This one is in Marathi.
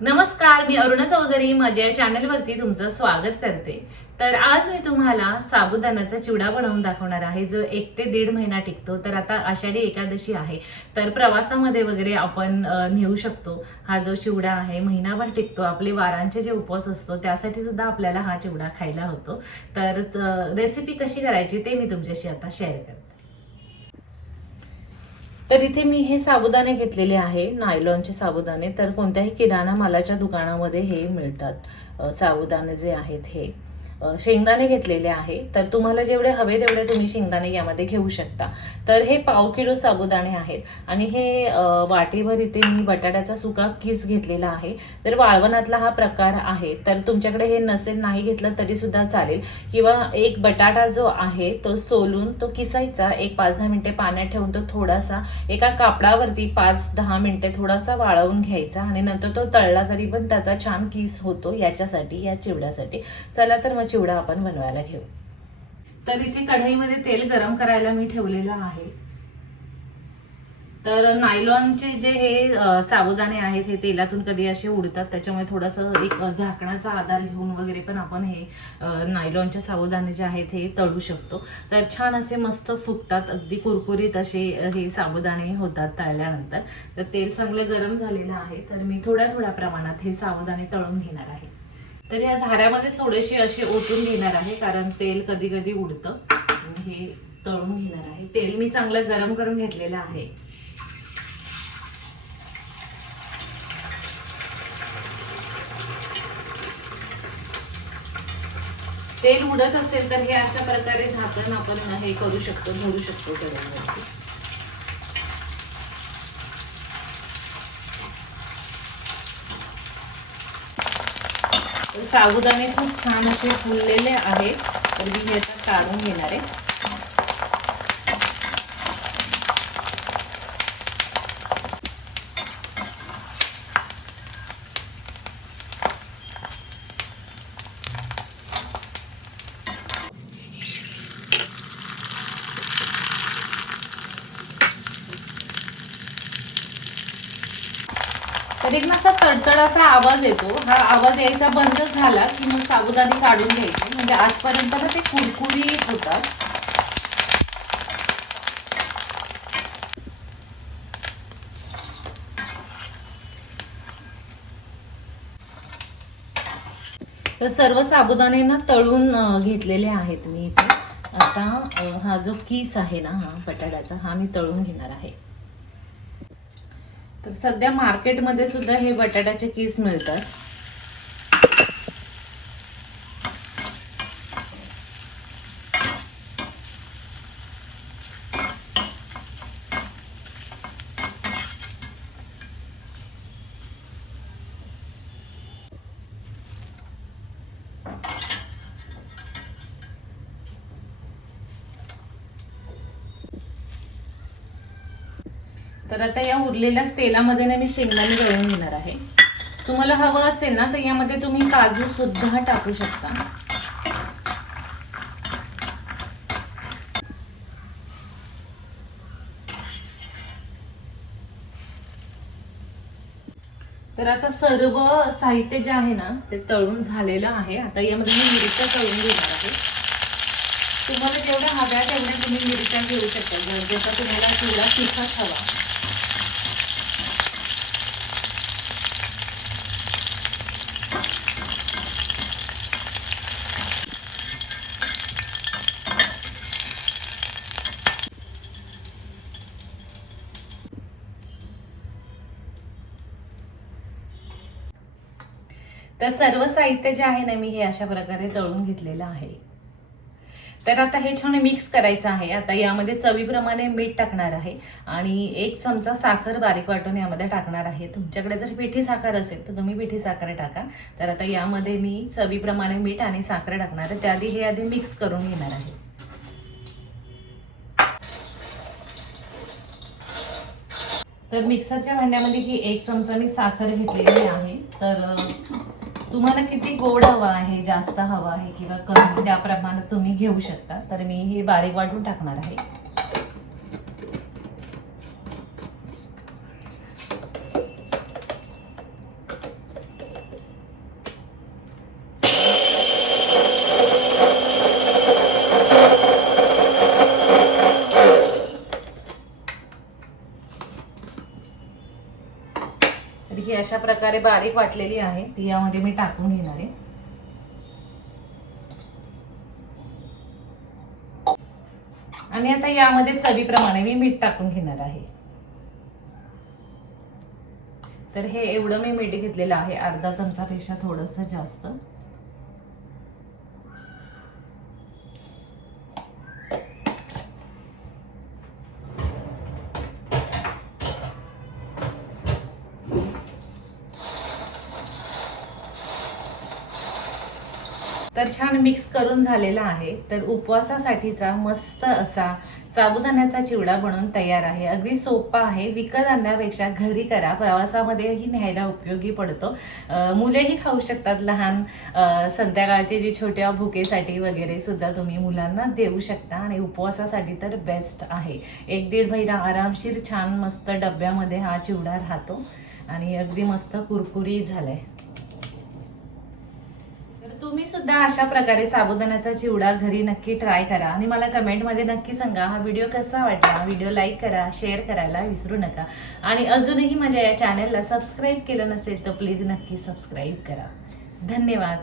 नमस्कार मी अरुणा चौधरी. माझ्या चॅनलवरती तुमचं स्वागत करते. तर आज मी तुम्हाला साबुदाण्याचा चिवडा बनवून दाखवणार आहे. जो एक ते दीड महिना टिकतो तर आता आषाढी एकादशी आहे. तर प्रवासामध्ये वगैरे आपण नेऊ शकतो. हा जो चिवडा आहे महिनाभर टिकतो. आपले वारांचे जे उपवास असतो त्यासाठी सुद्धा आपल्याला हा चिवडा खायला होतो. तर रेसिपी कशी करायची ते मी तुमच्याशी आता शेअर करते. तर इथे मी हे साबुदाणे घेतलेले आहे नायलॉनचे साबुदाणे. तर कोणत्याही किराणा मालाच्या दुकानामध्ये हे मिळतात. साबुदाणे जे आहेत हे. शेंगदाणे घेतलेले आहे. तर तुम्हाला जेवढे हवे तेवढे तुम्ही शेंगदाणे यामध्ये घेऊ शकता. तर हे पाव किलो साबुदाणे आहेत. आणि हे वाटेभर इथे मी बटाट्याचा सुका किस घेतलेला आहे. तर वाळवणातला हा प्रकार आहे. तर तुमच्याकडे हे नसेल नाही घेतलं तरीसुद्धा चालेल. किंवा एक बटाटा जो आहे तो सोलून तो किसायचा. एक पाच दहा मिनटे पाण्यात ठेवून तो थोडासा एका कापडावरती पाच दहा मिनटे थोडासा वाळवून घ्यायचा. आणि नंतर तो तळला तरी पण त्याचा छान किस होतो याच्यासाठी या चिवड्यासाठी. चला तर चिवडा आपण बनवायला घेऊ. तर इथे कढईमध्ये तेल गरम करायला मी ठेवलेलं आहे. तर नायलॉनचे जे हे साबुदाणे आहेत हे तेलातून कधी असे उडतात त्याच्यामुळे थोडंसं एक झाकण्याचा झाकणाचा आधार घेऊन वगैरे पण आपण हे नायलॉनचे साबुदाणे जे आहेत हे तळू शकतो. तर छान असे मस्त फुगतात अगदी कुरकुरीत असे हे साबुदाणे होतात तळल्यानंतर. तर तेल चांगलं गरम झालेलं आहे तर मी थोड्या थोड्या प्रमाणात हे साबुदाणे तळून घेणार आहे. तर या झाऱ्यामध्ये थोडेसे असे ओतून घेणार आहे कारण तेल कधी कधी उडतं. हे तळून घेणार आहे. तेल मी चांगलं गरम करून घेतलेलं आहे. तेल उडत असेल तर हे अशा प्रकारे झाकण आपण हे करू शकतो भरू शकतो त्याच्यावरती साबुदाणे खूप छान असे फुललेले आहेत. तर मी ह्याचा काढून घेणार आहे. तर एक ना असा तडतडाचा आवाज येतो. हा आवाज यायचा बंद झाला की मग साबुदाणे काढून घ्यायचे. म्हणजे आजपर्यंत ना ते कुरकुरीत होतात. तर सर्व साबुदाणे ना तळून घेतलेले आहेत मी इथे. आता हा जो किस आहे ना हा बटाट्याचा हा मी तळून घेणार आहे. तर सध्या मार्केटमध्ये सुद्धा हे बटाट्याचे किस मिळतात. तर आता या उरलेल्याच तेलामध्ये ना मी शेंगदाणे गळून घेणार आहे. तुम्हाला हवं असेल ना तर यामध्ये तुम्ही काजू सुद्धा टाकू शकता. तर आता सर्व साहित्य जे आहे ना ते तळून झालेलं आहे. आता यामध्ये मी मिरच्या तळून घेणार आहे. तुम्हाला जेवढ्या हव्या तेवढ्या तुम्ही मिरच्या घेऊ शकता. जर जसा तुम्हाला थोडा तिखट हवा. तर सर्व साहित्य जे आहे ना मी हे अशा प्रकारे तळून घेतलेलं आहे. तर आता हे छान मिक्स करायचं आहे. आता यामध्ये चवीप्रमाणे मीठ टाकणार आहे आणि एक चमचा साखर बारीक वाटून यामध्ये टाकणार आहे. तुमच्याकडे जर पिठी साखर असेल तर तुम्ही पिठी साखर टाका. तर आता यामध्ये मी चवीप्रमाणे मीठ आणि साखर टाकणार आहे. त्याआधी हे आधी मिक्स करून घेणार आहे. तर मिक्सरच्या भांड्यामध्ये ही एक चमचा मी साखर घेतलेली आहे. तर तुम्हाला किती गोड हवा आहे जास्त हवा आहे किंवा कमी त्या प्रमाणात तुम्ही घेऊ शकता तर मी हे बारीक वाटून टाकणार आहे. तर ही अशा प्रकारे बारीक वाटलेली आहे. ती यामध्ये मी टाकून घेणार आहे. आणि आता यामध्ये चवीप्रमाणे मी मीठ टाकून घेणार आहे. तर हे एवढं मी मीठ घेतलेलं आहे. अर्धा चमचापेक्षा थोडंसं जास्त. तर छान मिक्स करून झालेला आहे. तर उपवासासाठीचा मस्त असा साबुदाण्याचा चिवडा बनवून तयार आहे. अगदी सोपा आहे. विकत आणण्यापेक्षा घरी करा. प्रवासामध्येही न्यायला उपयोगी पडतो. मुलेही खाऊ शकतात लहान संध्याकाळचे जे छोट्या भुकेसाठी वगैरे सुद्धा तुम्ही मुलांना देऊ शकता आणि उपवासासाठी तर बेस्ट आहे. एक दीड महिना आरामशीर छान मस्त डब्यामध्ये हा चिवडा राहतो आणि अगदी मस्त कुरकुरी झाला आहे तुम्ही सुद्धा अशा प्रकारे साबुदाण्याचा चिवडा घरी नक्की ट्राय करा. आणि मला कमेंटमध्ये नक्की सांगा हा व्हिडिओ कसा वाटला? व्हिडिओ लाईक करा शेअर करायला विसरू नका. आणि अजूनही माझ्या या चॅनलला सबस्क्राईब केलं नसेल तर प्लीज नक्की सबस्क्राईब करा. धन्यवाद.